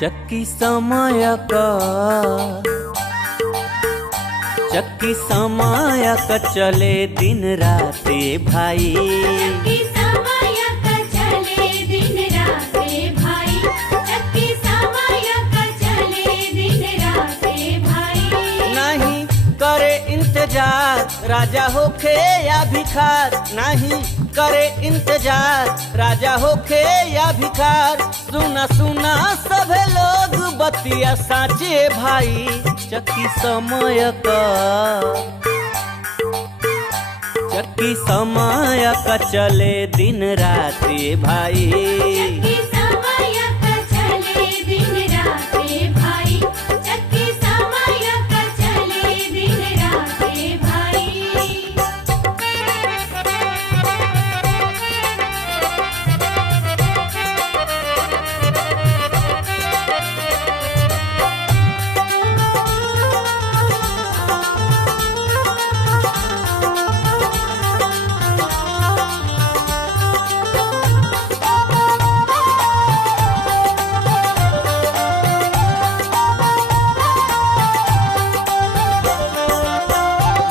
चक्की समय का चले दिन राते भाई। चक्की समय का चले दिन राते भाई। चक्की समय का चले दिन राते भाई। नहीं करे इंतजार राजा होखे या भिखार, नहीं करे इंतजार राजा होखे या भिखार। सुना सुना सभे लोग बतिया साचे भाई। चक्की समय का चले दिन राते भाई। चक्की समय का चले दिन राते भाई। चक्की समय का चले दिन राते भाई।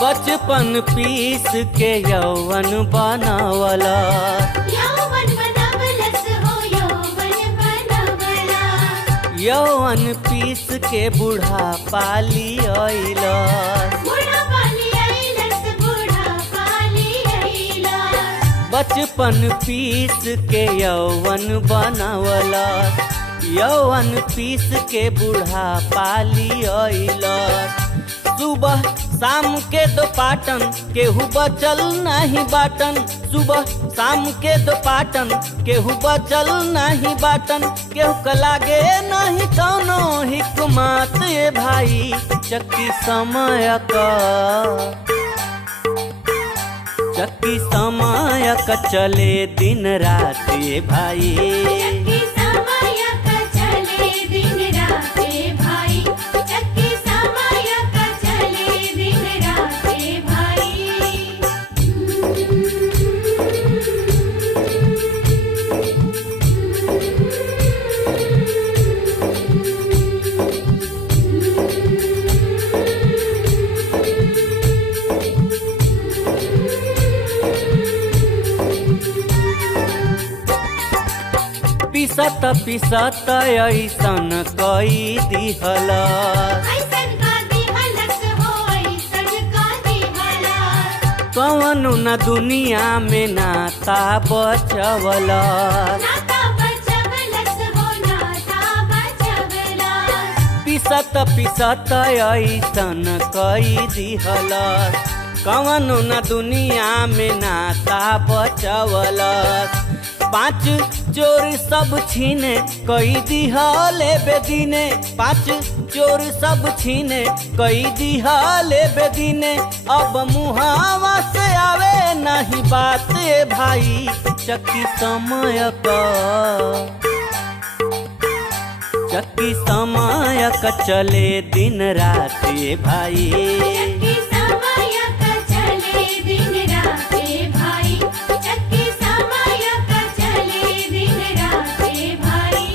बचपन पीस के यौवन बनावला। यौवन बनवलस हो यौवन बनवला। यौवन पीस के बूढ़ा पाली अइलस। बूढ़ा पाली अइलस बूढ़ा पाली अइलस। बचपन पीस के यौवन बनावला। यौवन पीस के बूढ़ा पाली अइलस। सुबह शाम के दो पाटन केहू बचल नहीं बाटन। सुबह शाम के दो पाटन केहू बचल नहीं बाटन। केहू का लागे नहीं कौनो हिकमत ए भाई। चक्की समय का चले दिन राते भाई। चक्की समय का चले दिन राते भाई। चक्की समय का चले दिन राते भाई। पिसत पिसत ऐसन कई दिहलस। ऐसन का दिहलस हो ऐसन का दिहलस। कवनो न दुनिया में नाता बचवलस। नाता बचवलस हो नाता बचवलस। पिसत पिसत ऐसन कई दिहलस। कवनो न दुनिया में नाता बचवलस। पांच चोर सब छीने कई दिहले बेदीने। पांच चोर सब छीने कई दिहले बेदीने। अब मुहावा से आवे नहीं बात ए भाई। चक्की समय का चले दिन राते भाई। चक्की समय का चले दिन राते भाई। चक्की समय का चले दिन राते भाई।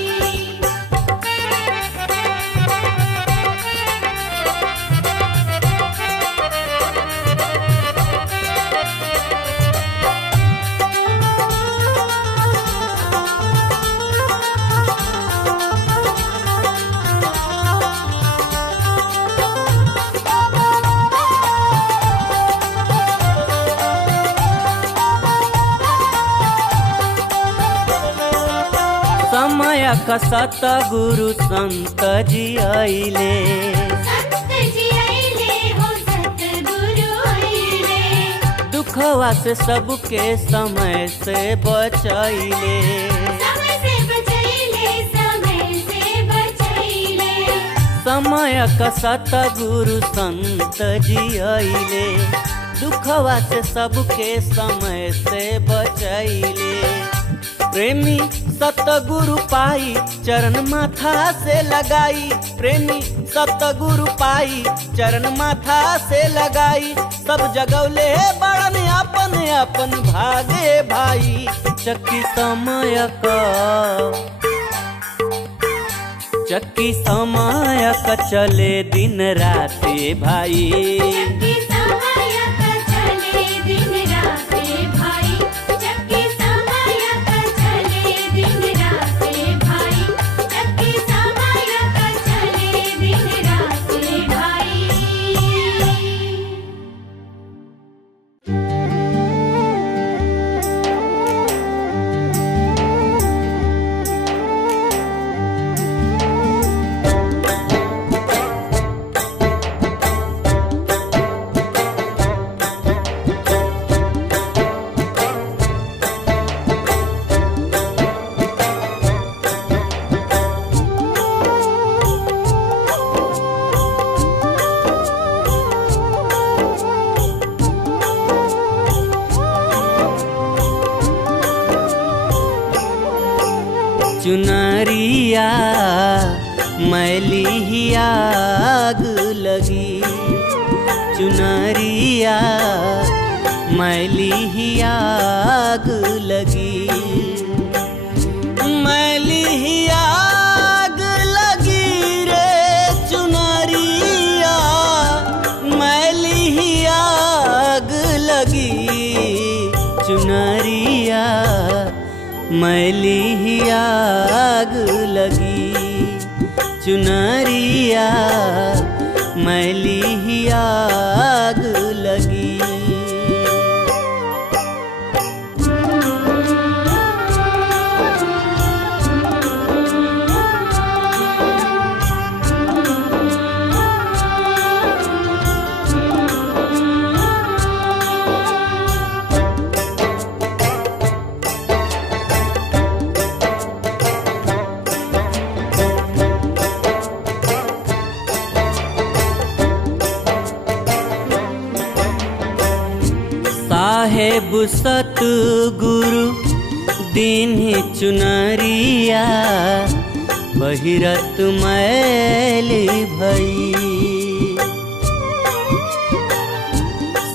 समय का सतगुरु संत जी आइले। संत जी अइले हो सतगुरु अइले। दुखवा से सबके समय से बचैले। समय से बचैले समय से बचैले। समय का सतगुरु संत जी आइले। दुखवा से सबके समय से बचैले। प्रेमी सतगुरु पाई चरण माथा से लगाई। प्रेमी सतगुरु पाई चरण माथा से लगाई। सब जगौले बड़न अपन अपन भागे भाई। चक्की चक्की समय क चले दिन राते भाई। चक्की समय का चले दिन राते भाई। चक्की समय का चले दिन राते भाई। चक्की समय का चले दिन राते भाई। चुनरिया मैली ही आग लगी। चुनरिया मैली ही आग लगी। मैली ही आग लगी रे चुनरिया मैली ही आग लगी। चुनरिया मैली ही आग लगी। चुनरिया मैली ही आग लगी। साहेब सतगुरु दीन्ही चुनरिया पहिरत मैली भई।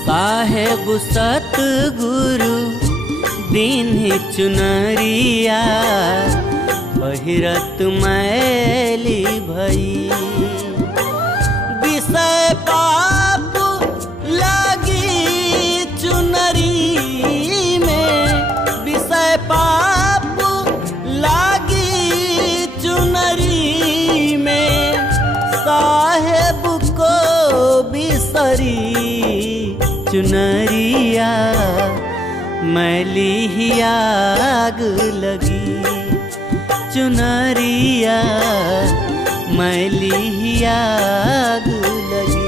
साहेब सतगुरु दीन्ही चुनरिया पहिरत मैली भई। विषय पाप लगी चुनरी में। विषय पाप लागी चुनरी में। साहेब को बिसरी चुनरिया मैली ही आग लगी। चुनरिया मैली ही आग लगी।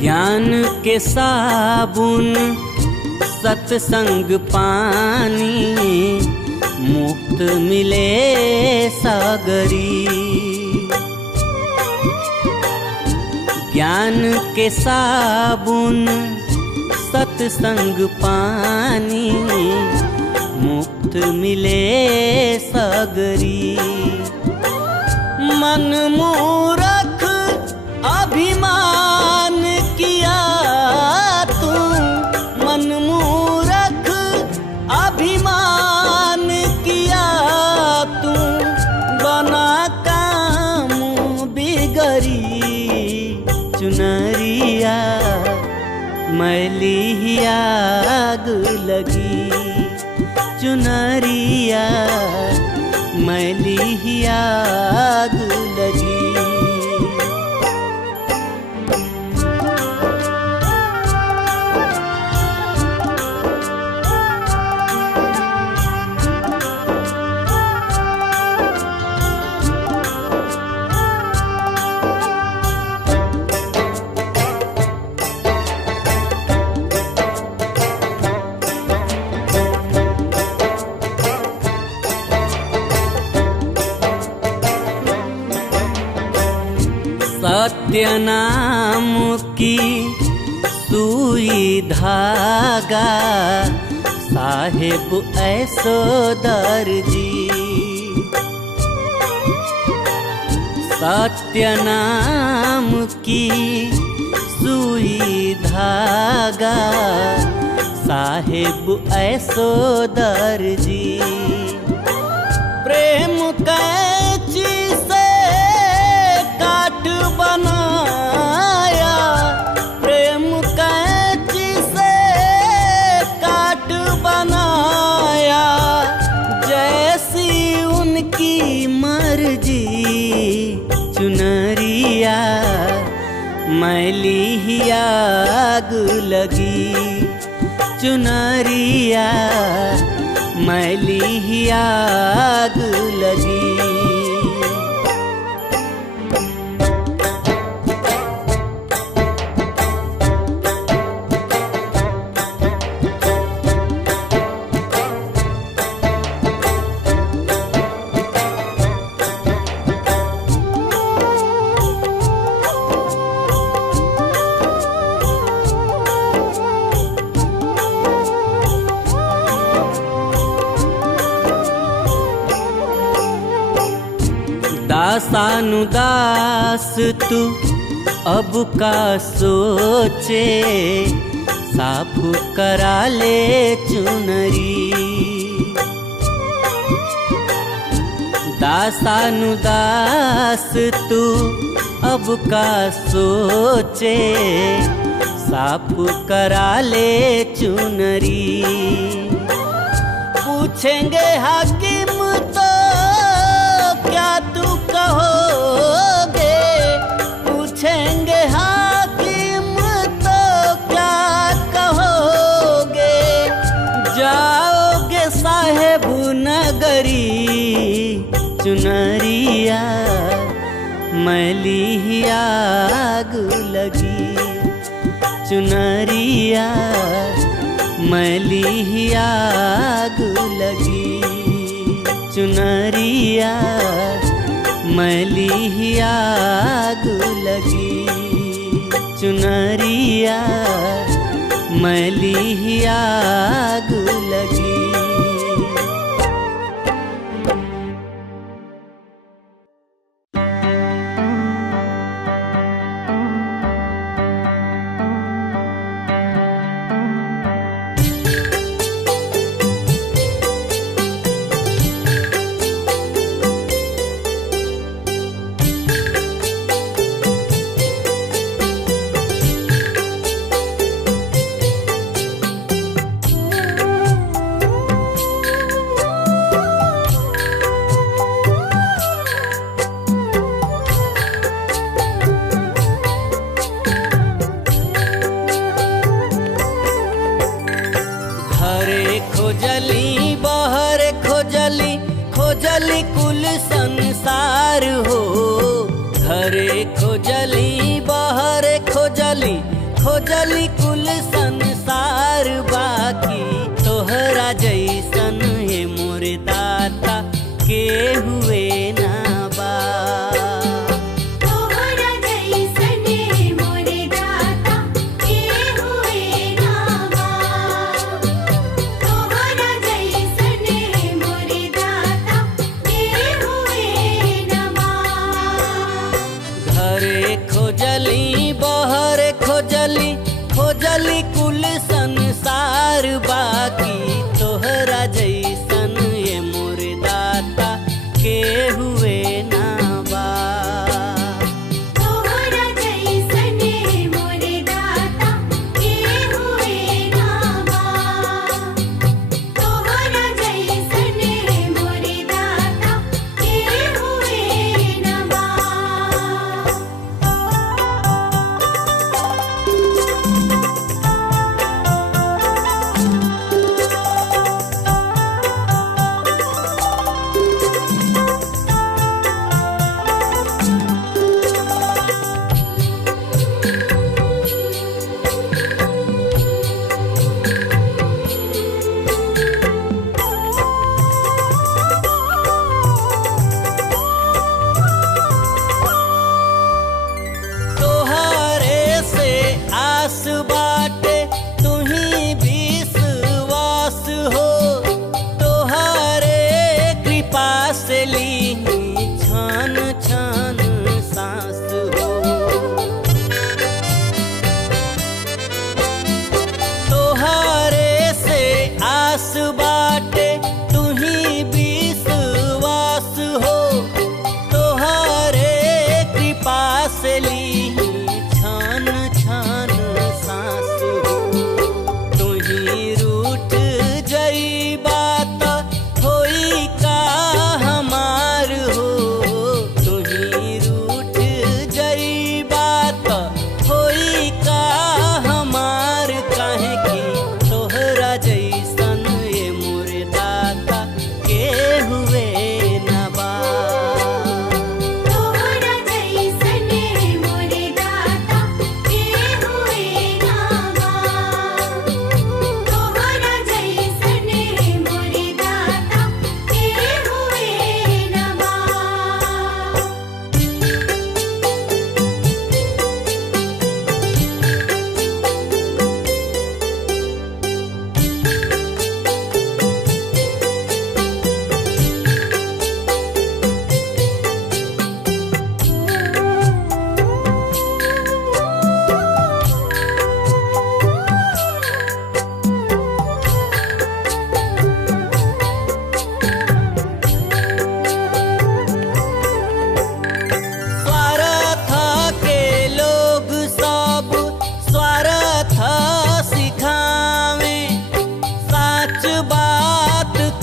ज्ञान के साबुन सत्संग पानी मुक्त मिले सागरी। ज्ञान के साबुन सत्संग पानी मुक्त मिले सागरी। मन मूरख अभिमान किया तू। मन मूरख अभिमान किया तू। बना काम बिगड़ी चुनरिया मैली ही आग लगी। चुनरिया मैली ही आग लगी। सत्य नाम की सुई धागा साहेब ऐसो दर्जी। सत्य नाम की सुई धागा साहेब ऐसो दर्जी। प्रेम कैंची से काट बनाया, प्रेम कैंची से काट बनाया, जैसी उनकी मर्जी। चुनरिया मैली ही आग लगी, चुनरिया मैली ही आग लगी। दासानुदास तू अब का सोचे, साफ करा ले चुनरी। दासानुदास तू अब का सोचे, साफ करा ले चुनरी। पूछेंगे हाकिम तो क्या तू कहोगे, पूछेंगे हाकिम तो क्या कहोगे। जाओगे साहेब नगरी, चुनरिया मैली ही आग लगी, चुनरिया मैली ही आग लगी। चुनरिया मैली ही आग लगी, चुनरिया मैली ही आग लगी। खोजली बहर खोजली, खोजली कुल संसार हो। घरे खोजली बहर खोजली, खोजली कुल संसार। बाकी तोहरा जैसन है मोरे दाता के हुए ना बा। खोजली बहर खोजली, खोजली कुल संसार। बाकी तोहरा जैसन ये मोर दाता के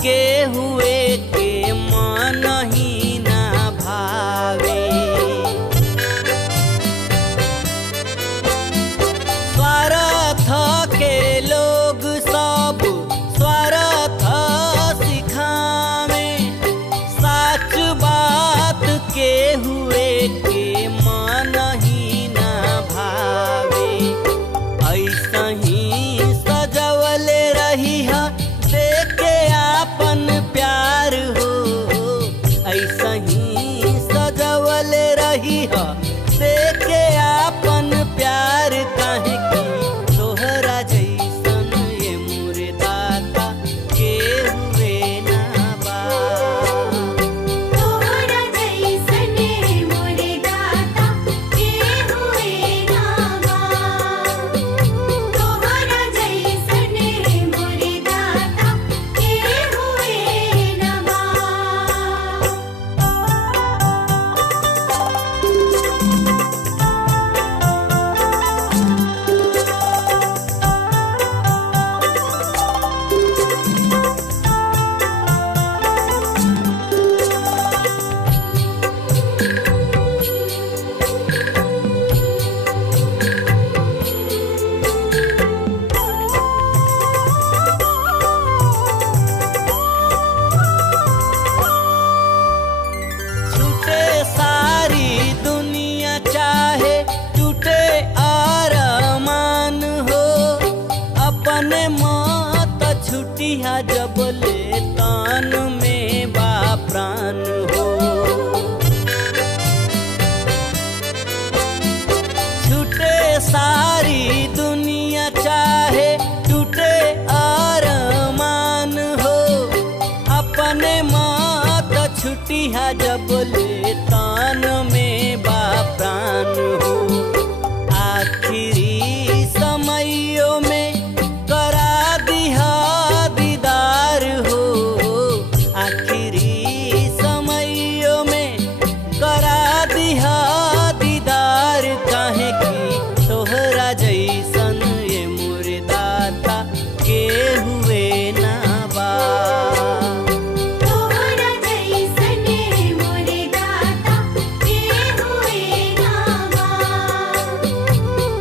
के हुए के मन ही ना भावे। स्वार्थ के लोग सब स्वार्थ सिखावे, सच बात के हुए के मन ही ना भावे। ऐसा ही सजवले रही है देखे आपन प्यार हो, ऐसा ही सजवले रही है देखे आपन प्यार। काहे की तोहरा जैसन ये मोरे दाता के हुए ना बा। तोहरा जैसन मोरे दाता के हुए ना बा। तोहरा जैसन मोरे दाता के हुए ना बा। छूटे सारी दुनिया चाहे टूटे अरमान हो, अपने मौत छुटिया जब ले तन में बा प्राण हो। छूटे सारी दुनिया चाहे टूटे अरमान हो, अपने मौत छुटिया जब ले तान में बा प्राण हो। आखिरी समयों में करा दिहा दीदार हो, आखिरी समयों में करा दिहा दीदार। काहे की तोहरा जैसन ये मोरे दाता के हुए ना बा। तोहरा जैसन मोरे दाता के हुए ना बा।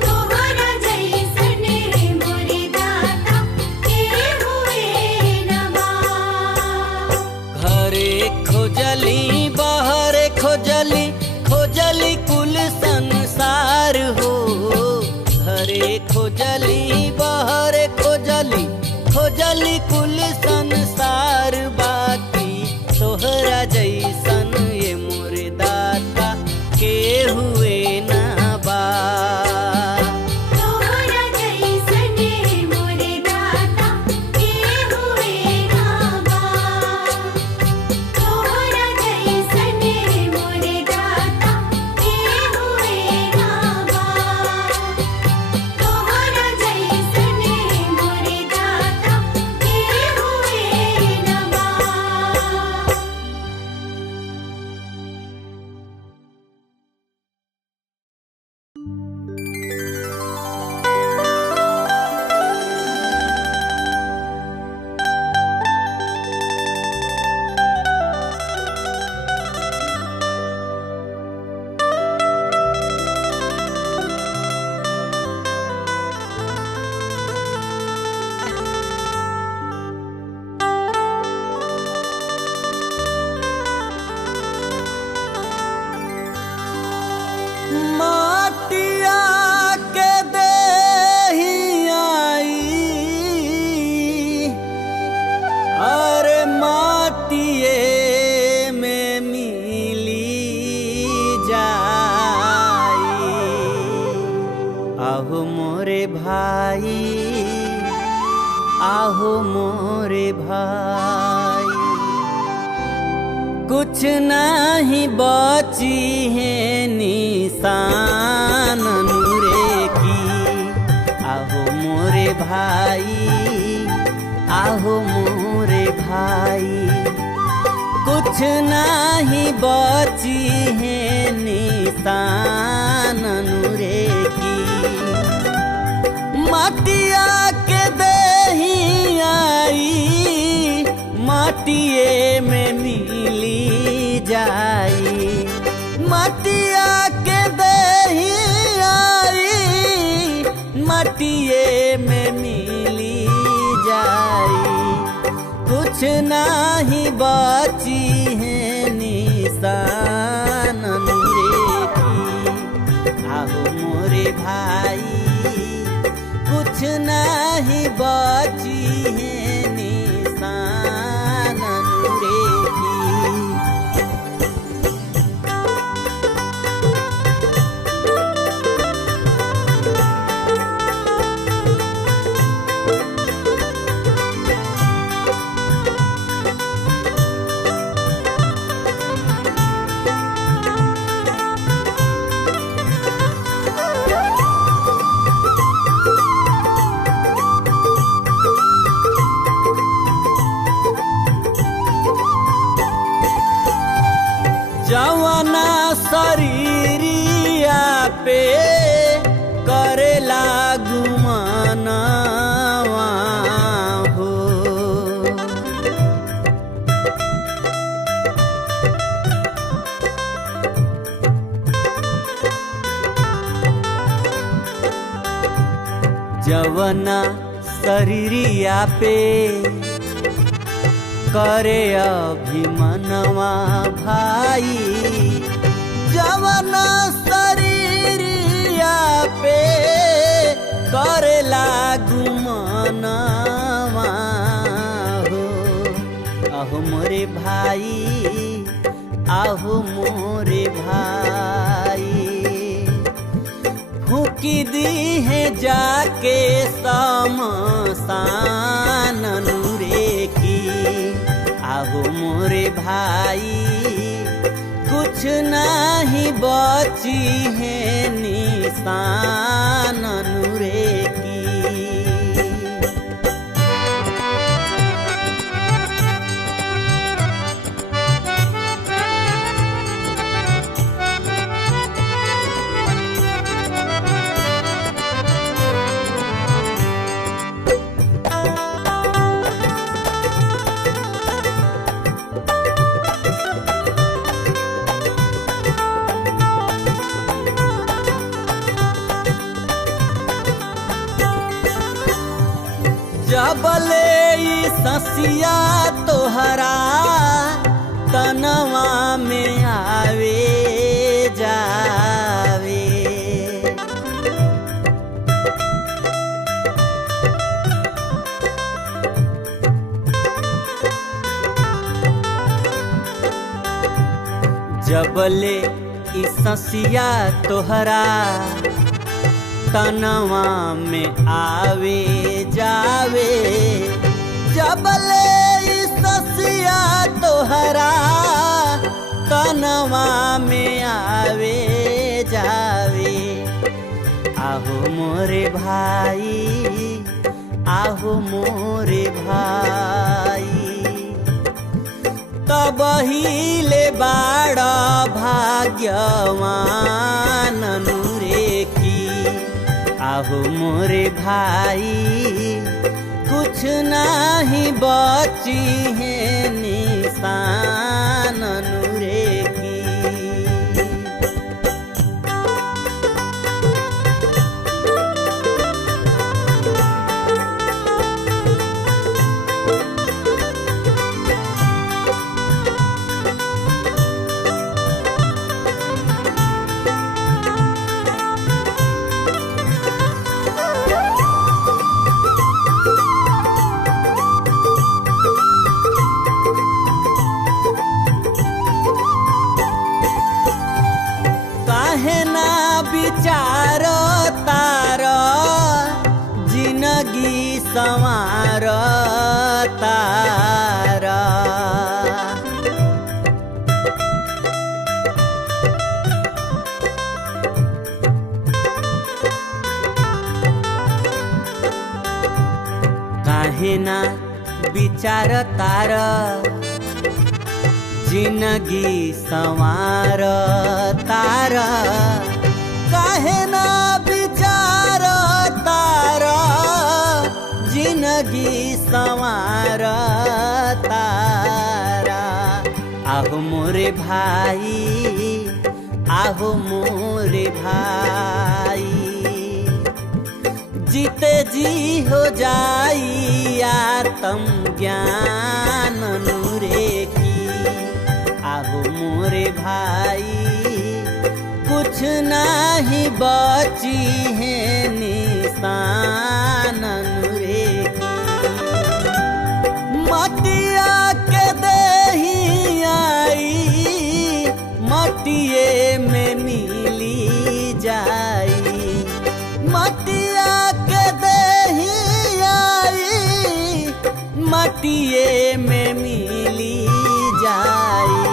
तोहरा जैसन मोरे दाता के हुए ना बा। घरे खोजली बाहरे खोजली खोजली कुल संसार हो। घरे खोजली बाहरे खोजली खोजली कुल संसार। बाकी तोहरा जैसन ये मोरे दाता के हुए ना बा। तोहरा जैसन मोरे दाता के हुए ना बा। तोहरा जैसन मोरे दाता के हुए ना बा। तोहरा जैसन मोरे दाता के हुए ना बा। माटिया के देही आई, अरे माटिए में मिली जाई। आहो मोरे भाई, आहो मोरे भाई, कुछ नहीं बची है निशान नूरे की। आहो मोरे भाई, आहो मोरे भाई, कुछ नहीं बची है निशान नूरे की। मटिया के देही आई, मट मटिए में मिली जाई, मटिया के दही आई, मटिए में मिली जाई, कुछ नाही बची है निशान रे की। आहो मोरे भाई कुछ नाही बची है निशान रे की। जवना शरीरिया पे करेला गुमानवा हो, जवना शरीरिया पे करे अभिमनवा भाई, जवना शरीरिया पे करेला गुमनवा हो। आहो मोरे भाई, आहो मोरे भाई, फूकी दी है जाके शमशान रे की। आहो मोरे भाई कुछ नहीं बची है निशान रे की। जबले ई ससिया तोहरा तनवा में आवे जावे, जबले ई ससिया तोहरा तनवा में आवे जावे, जबले ससिया तोहरा तनवा में आवे जावे। आहो मोरे भाई, आहो मोरे भाई, तब हिले बाड़ा भाग्यवान रे की। आहो मोरे भाई कुछ नहीं बची है निशान रे की। काहे ना विचार तार जिंदगी संवार तार, काहे ना विचार तार जिंदगी संवार तार, काहे ना विचार तार जिंदगी संवार तार। आहो मोरे भाई, आहो मोरे भाई, जीते जी हो जाई आत्म ज्ञान नूरे की। आहो मोरे भाई, कुछ नहीं बची है निशान नूरे की। मटिया के देही आई, मटिए में मिली जाई। मटिया के देही आई, मटिए में मिली जाई।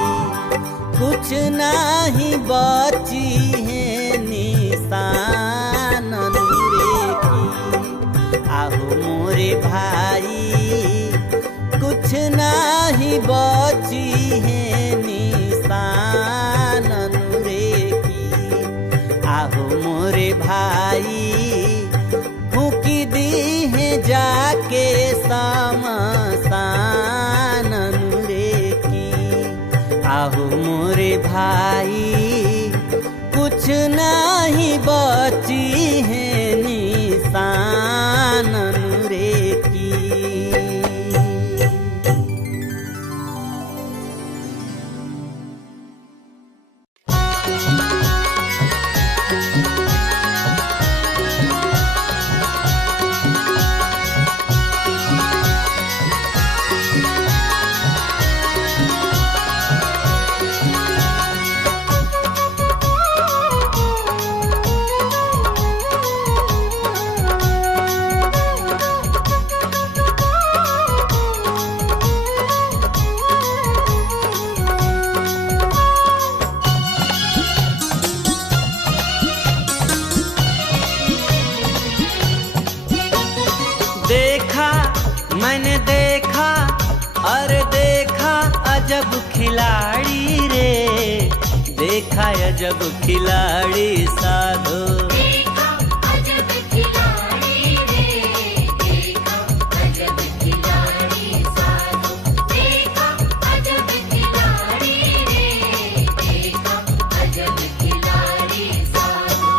कुछ नहीं बची है निशान नूरे की। आहो मोरे भाई, कुछ नहीं बची है निशान नूरे की। आहो मोरे भाई, फूकी दी है जाके शमशान नूरे की। आहो मोरे भाई, कुछ नहीं बची है निशान नूरे की। मैंने देखा, अरे देखा अजब खिलाड़ी रे, देखा अजब खिलाड़ी साधो। देखा अजब खिलाड़ी रे, देखा अजब खिलाड़ी साधो। देखा अजब खिलाड़ी रे, देखा अजब खिलाड़ी साधो।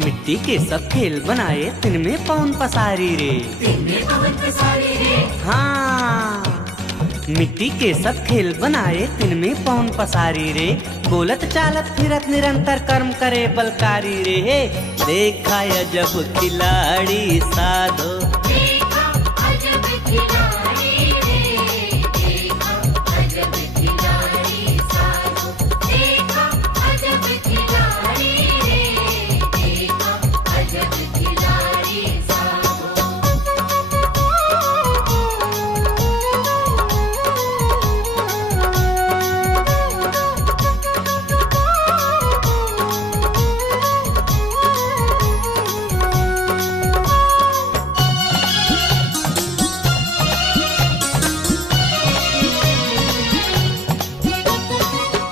मिट्टी के सब खेल बनाए, तिनमें पवन पसारी रे, तिनमें पवन पसारी रे। हाँ, मिट्टी के सब खेल बनाए, तिनमें पवन पसारी रे। बोलत चालत फिरत निरंतर कर्म करे बलकारी रे। देखा अजब खिलाड़ी साधो। देखा अजब खिलाड़ी रे, देखा अजब खिलाड़ी साधो। देखा अजब खिलाड़ी रे, देखा अजब खिलाड़ी साधो।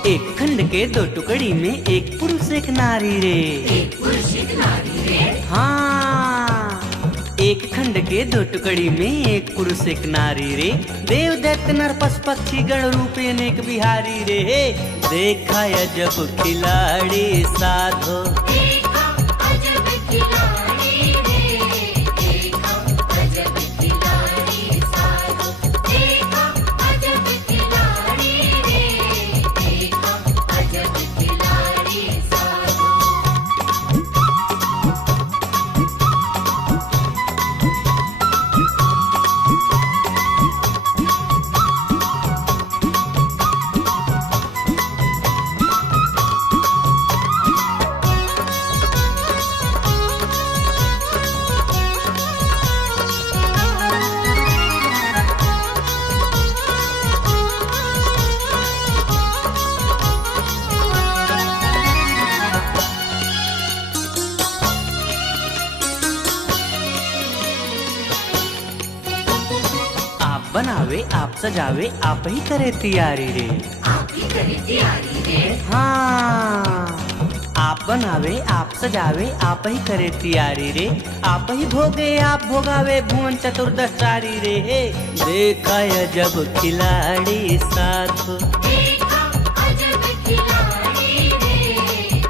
एक खंड के दो टुकड़ी में एक पुरुष एक नारी रे, एक पुरुष एक नारी रे। हाँ, एक खंड के दो टुकड़ी में एक पुरुष एक नारी रे। देव दैत्य नर पशु पक्षी गण रूप अनेक बिहारी रे। देखा अजब खिलाड़ी साधो। देखा अजब खिलाड़ी रे, देखा अजब खिलाड़ी साधो। देखा अजब खिलाड़ी रे, देखा अजब खिलाड़ी साधो। बनावे आप सजावे आप ही करे तैयारी रे। आप ही करे तैयारी रे। हाँ, आप बनावे आप सजावे आप ही करे तैयारी रे। आप ही भोगे आप भोगावे भुवन चतुर्दशारी रे। देखा जब खिलाड़ी साधो, देखा अजब खिलाड़ी रे।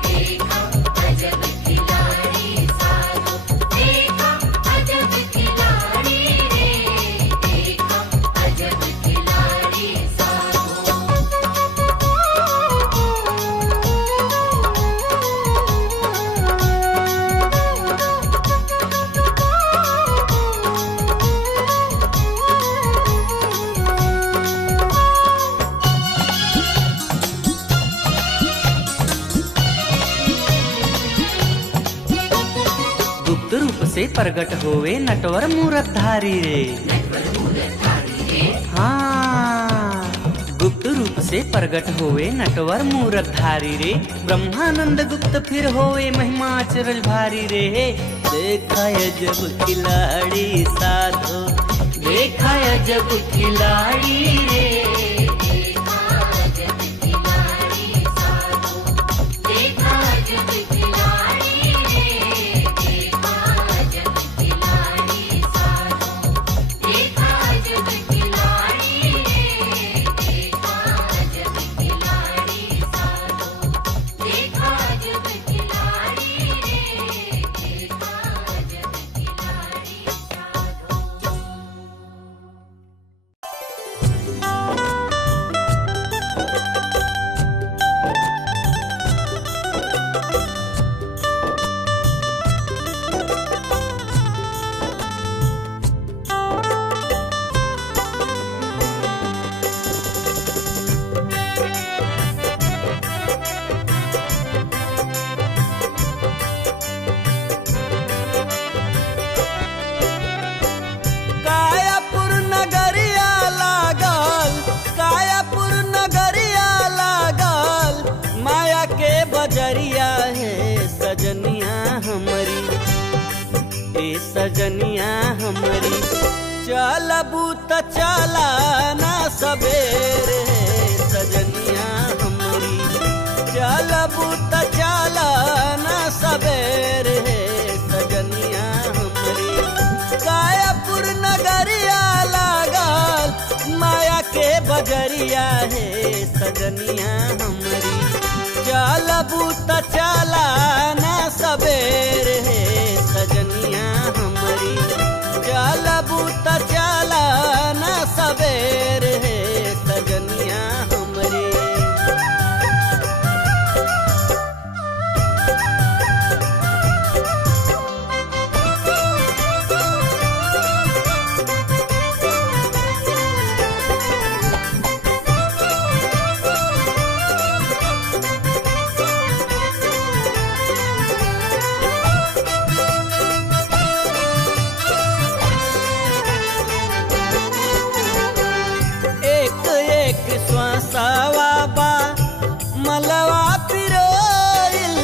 देखा अजब खिलाड़ी साधो। देखा अजब खिलाड़ी रे। देखा अजब खिलाड़ी साधो। गुप्त रूप से प्रगट होवे नटवर मूरत धारी रे। हाँ, गुप्त रूप से प्रगट होवे नटवर मूरत धारी रे। ब्रह्मानंद गुप्त फिर होवे महिमा चरल भारी रे। देखा जब खिलाड़ी साधो, देखा जब खिलाड़ी रे। देखा अजब खिलाड़ी साधो। देखा अजब खिलाड़ी रे। देखा अजब खिलाड़ी साधो। देखा अजब खिलाड़ी रे। देखा अजब खिलाड़ी साधो। देखा अजब खिलाड़ी रे। देखा अजब खिलाड़ी साधो। कायापुर नगरिया लागल, कायापुर नगरिया लागल, माया के बजरिया है सजनिया हमरी। ए सजनिया हमरी, चलबू त चला ना सबेरे सजनिया हमरी। चलबू त चला ना सबेरे सजनिया हमरी। कायापुर नगरिया लागल, माया के बजरिया है सजनिया हमरी। चलबू त चला ना सबेरे सजनिया हमरी। चलबू त चला ना सबेरे सजनिया हमरी। एक एक श्वासवा बा मलवा पिरोइल।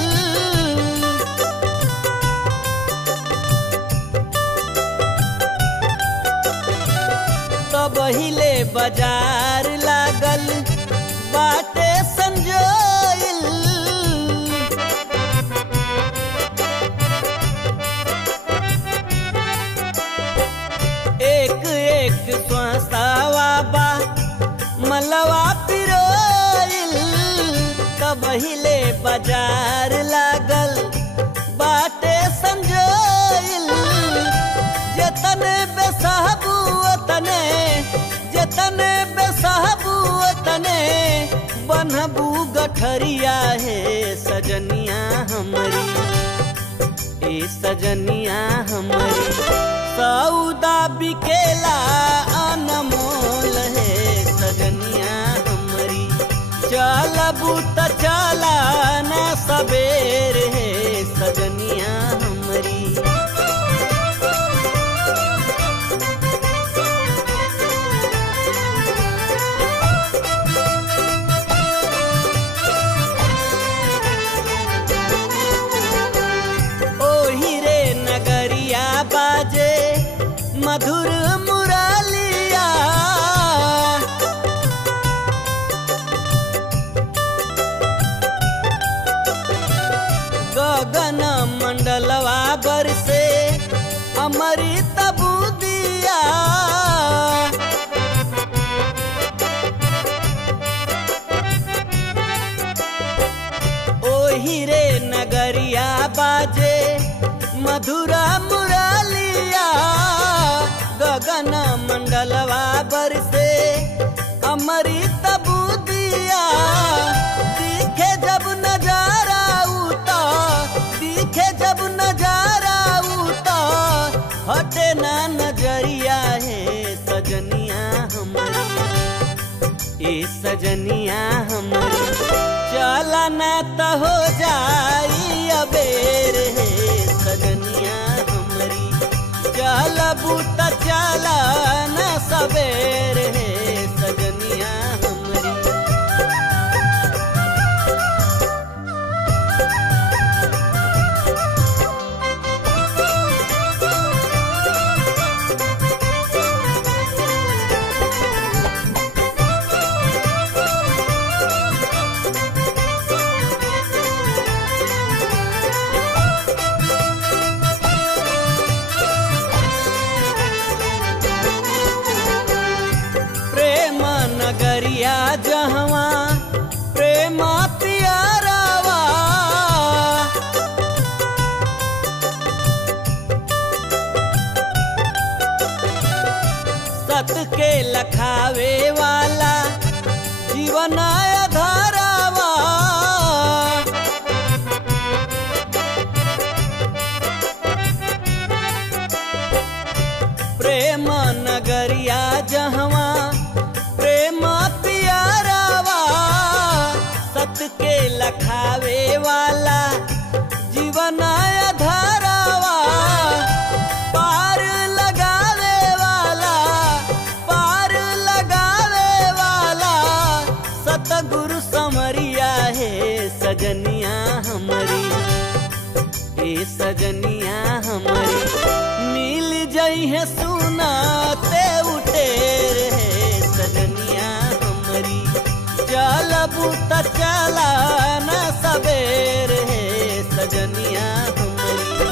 तब हिले बाजार लागल बाटे संजोइल। एक एक श्वासवा बा मलवा पिरोइल। तब हिले बाजार लागल बाटे संजोइल। जतने बेसहबू तने, जतने बेसहबू तने, बनबू गठरिया है सजनिया हमरी। ए सजनिया हमरी, सौदा बिकेला अनमोल है सजनिया हमरी। चलबू त चला ना सबेरे सजनिया हमरी। मधुर मुरलिया अमृत बुदिया ओही रे नगरिया बाजे मधुरा मुरलिया गगन मंडलवा बरसे अमृत बुदिया दिखे जब नजारा उता दिखे जब नजारा उता हटे ना नजरिया है सजनिया हमारी ए सजनिया हमारी चला ना तो हो जाई अबेर है सजनिया हमारी चला बूता चला ना सबेर है सजनिया हमारी। नगरिया जहवा प्रेम प्यारावा सत के लखावे वाला जीवन आधारावा प्रेम नगरिया जहवा प्रेम प्यारावा सत के लखावे वाला जीवन आधारावा पार लगावे वाला सतगुरु समरिया है सजनिया हमारी ए सजनिया हमारी मिल जाई है सुनाते उठेर है सजनिया हमारी चल बूता चला न सबेर है सजनिया हमारी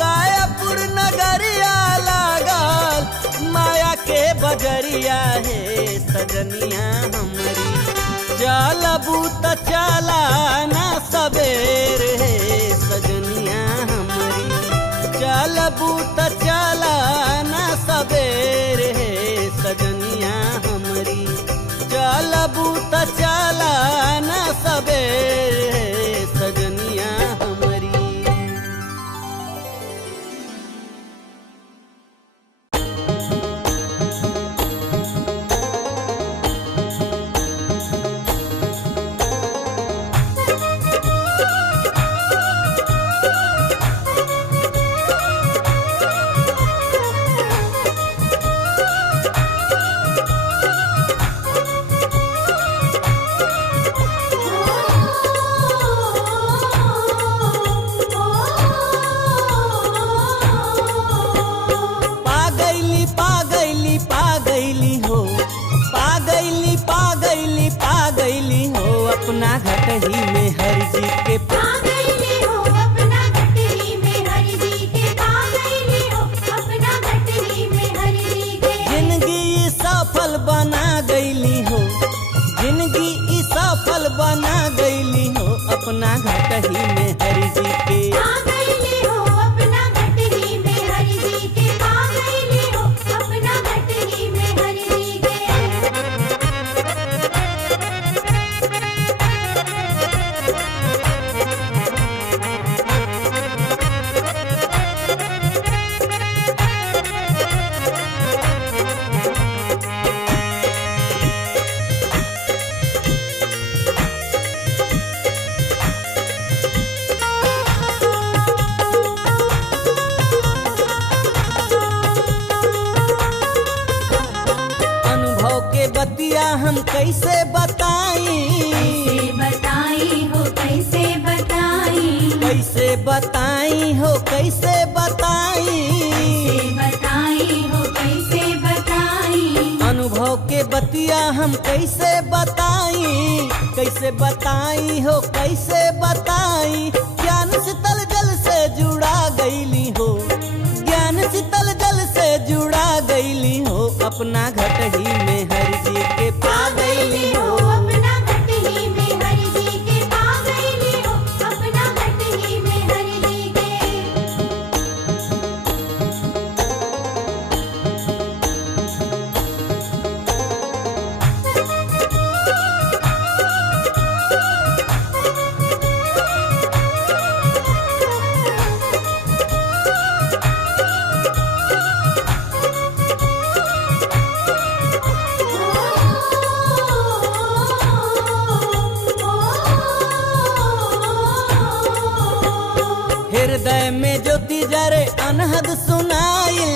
कायापुर नगरिया लागल माया के बजरिया है सजनिया हमारी चल बूता चला न सबेर है सजनिया हमारी चल बूता चला न सबेर है सजनिया हमारी चल बूता चला न सबेर है सजनिया हमारी। अपना घटही में हर जी के पागैली हो अपना घटही में हर जी के पागैली हो अपना घटही में हर जी के जिंदगी सफल बना गईली हो जिंदगी सफल बना गईली हो अपना घटही में हर जी के पागैली हो अपना घटही में हर जी के पागैली हो अपना घटही में हर जी के बतिया हम कैसे बताई हो कैसे बताई कैसे बताई हो कैसे बताई हो कैसे बताई अनुभव के बतिया हम कैसे बताई हो कैसे बताई ज्ञान शीतल जल से जुड़ा गईली हो ज्ञान शीतल अपना घटही में हर जी के पा गईली हो। अपना घटही में हरि जी के पा गईली हो, अपना घटही में हरि जी के। हृदय में ज्योति जरे अनहद सुनाइल,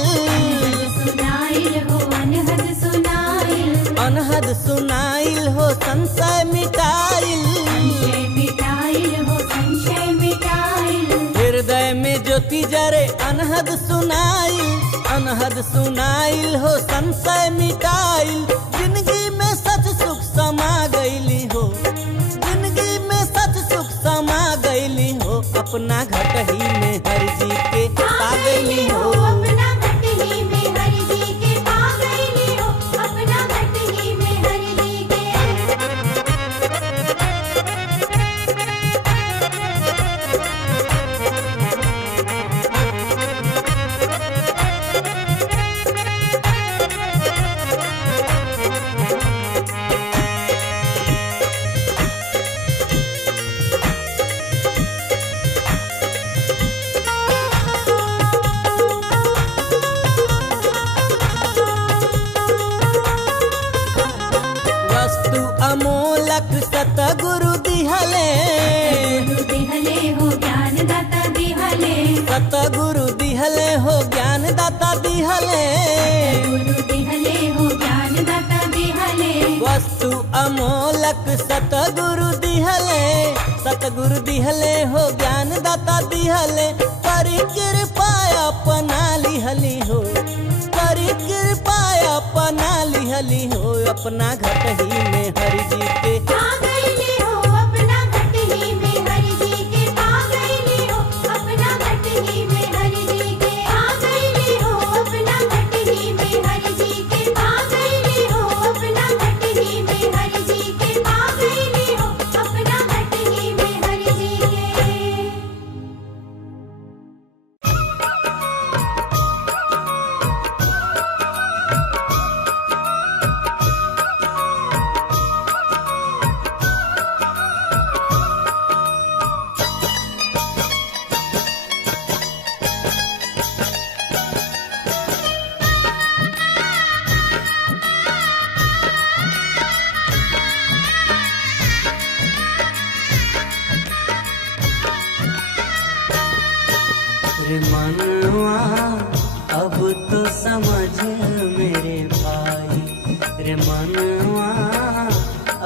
सुनाइल हो अनहद सुनाइल, अनहद सुनाइल हो संशय मिटाइल। संशय मिटाइल हो संशय मिटाइल। हृदय में ज्योति जरे अनहद सुनाइल, अनहद सुनाइल हो संशय मिटाइल। जिंदगी में सच सुख समा गईली हो, जिंदगी में सच सुख समा गईली हो। अपना घटही में हर जी के पा गईली हो। अपना घटही में हरि जी के पा गईली हो, अपना घटही में हरि जी के। वस्तु अमोलक सतगुरु दिहले, गुरु दिहले हो ज्ञान दाता दिहले, सतगुरु दिहले हो ज्ञान दाता दिहले। गुरु दिहले हो ज्ञान दाता दिहले। वस्तु अमोलक सतगुरु दिहले, सतगुरु दिहले हो ज्ञान दाता दिहले। परि कृपा अपना लिहली हो, परि कृपा अपना लिहली हो। अपना घटही में हरि जी के पा गईली हो, अपना घटही में हरि जी के पा गईली हो, अपना घटही में हरि जी के पा गईली हो, अपना घटही में हरि जी के पा गईली हो, अपना घटही में हरि जी के पा गईली हो, अपना घटही में हरि जी के। रे मनवा अब तो समझ मेरे भाई, रे मनवा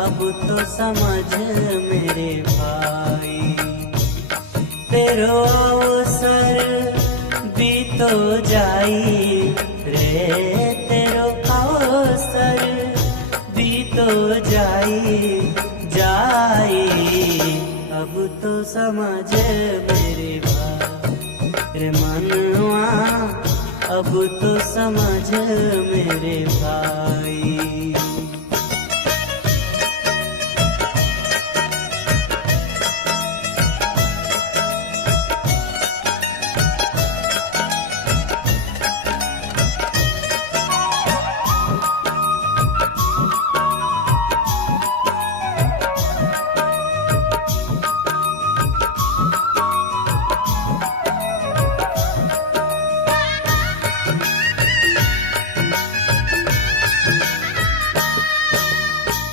अब तो समझ मेरे भाई। तेरो अवसर भी तो जाई रे, तेरो अवसर भी तो जाई जाई। अब तो समझ मेरे भाई, रे मनवा अब तो समझ मेरे भाई।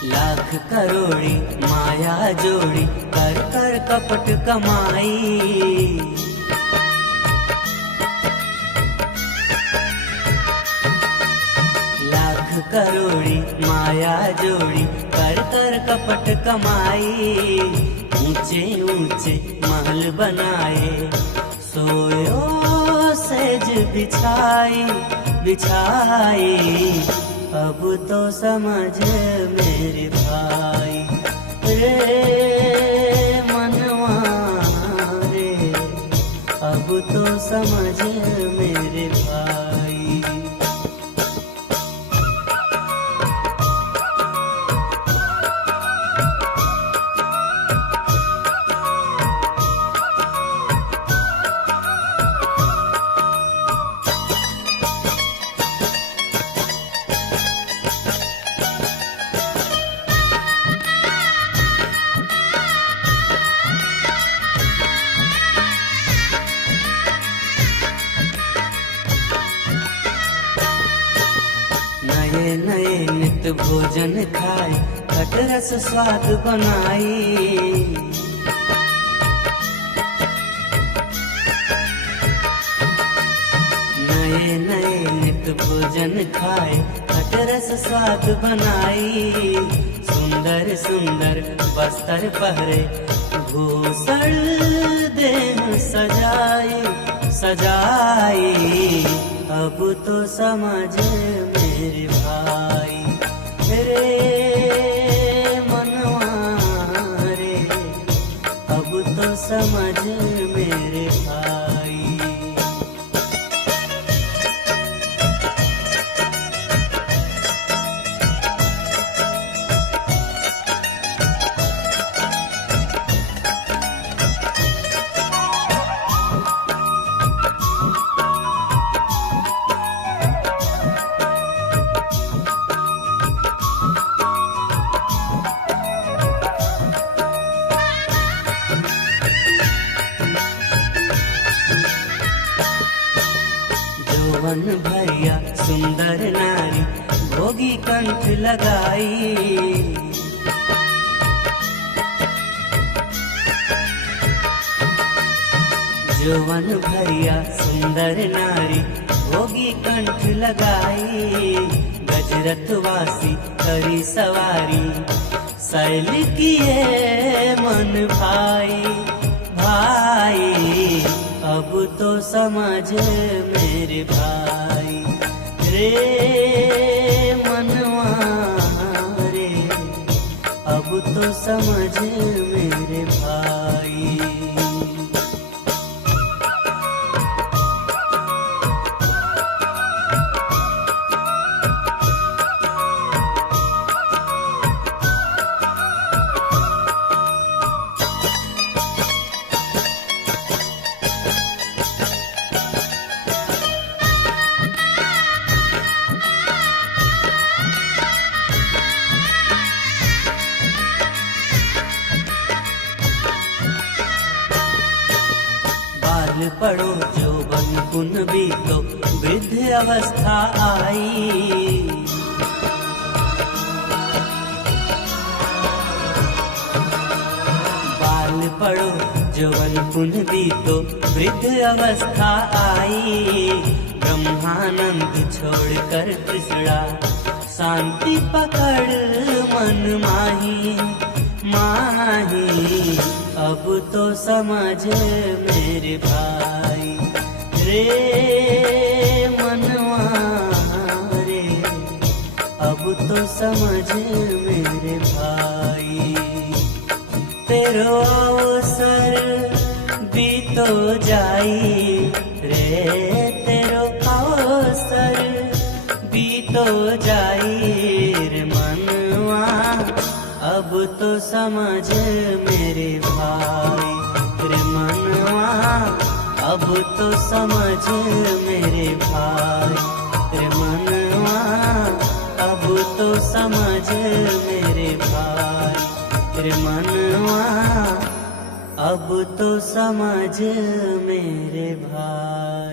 लाख करोड़ी माया जोड़ी कर कर कपट कमाई। लाख करोड़ी माया जोड़ी कर कर कपट कमाई। ऊंचे ऊंचे महल बनाए सोयो सेज बिछाई बिछाई। अब तो समझ मेरे भाई रे मनवा रे, अब तो समझ मेरे भाई। नए नए नित भोजन खाए खटरस स्वाद बनाई। नए नए नित भोजन खाए खटरस स्वाद बनाई। सुंदर सुंदर बस्तर पहरे भूषण देह सजाई सजाई। अब तो समझ मेरे भाई रे मनवा रे, अब तो समझ मेरे भाई। वन भैया सुंदर नारी भोगी कंठ लगाई। जौवन भैया सुंदर नारी भोगी कंठ लगाई। गजरथ वासी करी सवारी शैल किए मन भाई भाई। अब तो समझ मेरे भाई रे मनवा रे, अब तो समझ मेरे भाई। पढ़ो जो बन कुन भी तो वृद्ध अवस्था आई। बाल पढ़ो जो बन कुन भी तो वृद्ध अवस्था आई। ब्रह्मानंद छोड़कर कृष्णा शांति पकड़ मन माही माही। अब तो समझ मेरे भाई रे मनवा रे, अब तो समझ मेरे भाई। तेरो अवसर बीतो जाई रे, तेरो अवसर बीतो जाई रे मनवा। अब तो समझ मेरे भाई रे मनवा, अब तो समझ मेरे भाई रे मनवा। अब तो समझ मेरे भाई रे मनवा, अब तो समझ मेरे भाई।